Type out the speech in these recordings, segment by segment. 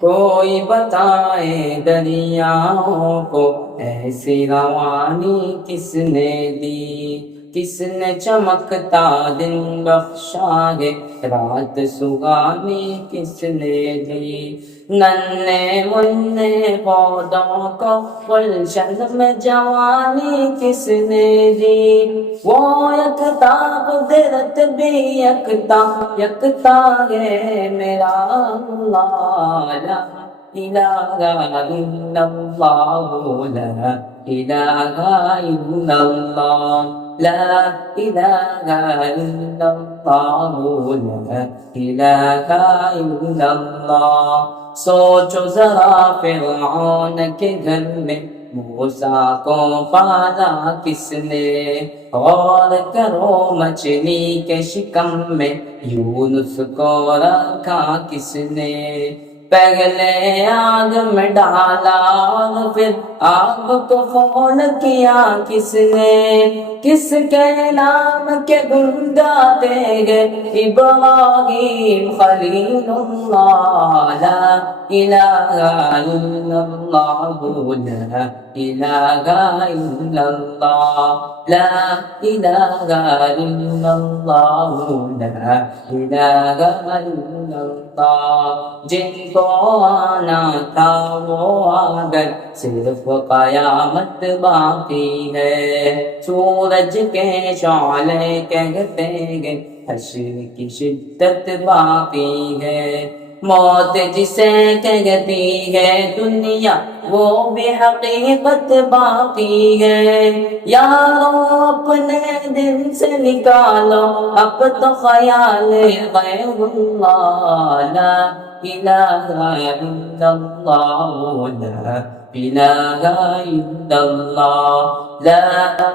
کوئی بتائے دریاؤں کو ایسی روانی کس نے دی، کس نے چمکتا دن بخشا ہے، رات سگانی کس نے دی، ننھے منھے پودوں کو گلشن میں جوانی کس نے دی، وہ یکتا قدرت بھی یکتا یکتا ہے میرا اللہ، لا الہ الا اللہ، لا الہ الا اللہ، لا الہ الا اللہ، لا الہ الا اللہ۔ سوچو ذرا فرعون کے گھر میں موسیٰ کو پالا کس نے، غور کرو مچھلی کے شکم میں یونس کو رکھا کس نے، پہلے آگ میں ڈالا اور پھر آگ کو فون کیا کس نے، کس کے نام کے گن گاتے گئے ابراہیم خلیل اللہ، لا الہ الا اللہ، لا الہ الا اللہ، لا الہ الا اللہ، لا الہ الا اللہ۔ جن کو آنا تھا وہ آ گئے، صرف قیامت باقی ہے، سورج کے شعلے کہتے گئے حشر کی شدت باقی ہے، موت جسے کہتی ہے دنیا وہ بھی حقیقت باقی ہے، یارو اپنے دل سے نکالو اب تو خیال غیر اللہ، لا الہ الا اللہ، لا الہ الا اللہ، لا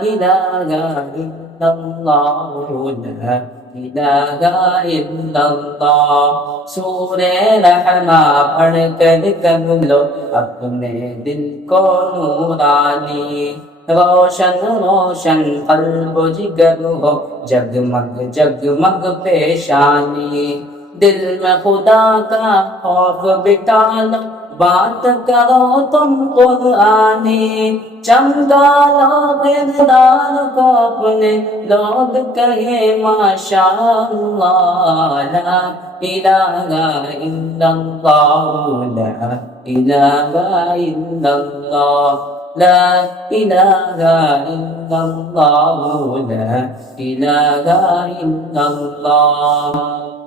الہ الا اللہ، لا الہ الا اللہ۔ سورہ رحمہ پڑھ کر کر لو اپنے دل کو نورانی، روشن روشن قلب و جگر ہو جگمگ جگمگ پیشانی، دل میں خدا کا خوف بٹھا لو بات کرو تم قرآنی، چمکا لو کردار کو اپنے لوگ کہے ماشاء اللہ، لا الہ الا اللہ، لا الہ الا اللہ، لا الہ الا اللہ، لا الہ الا اللہ۔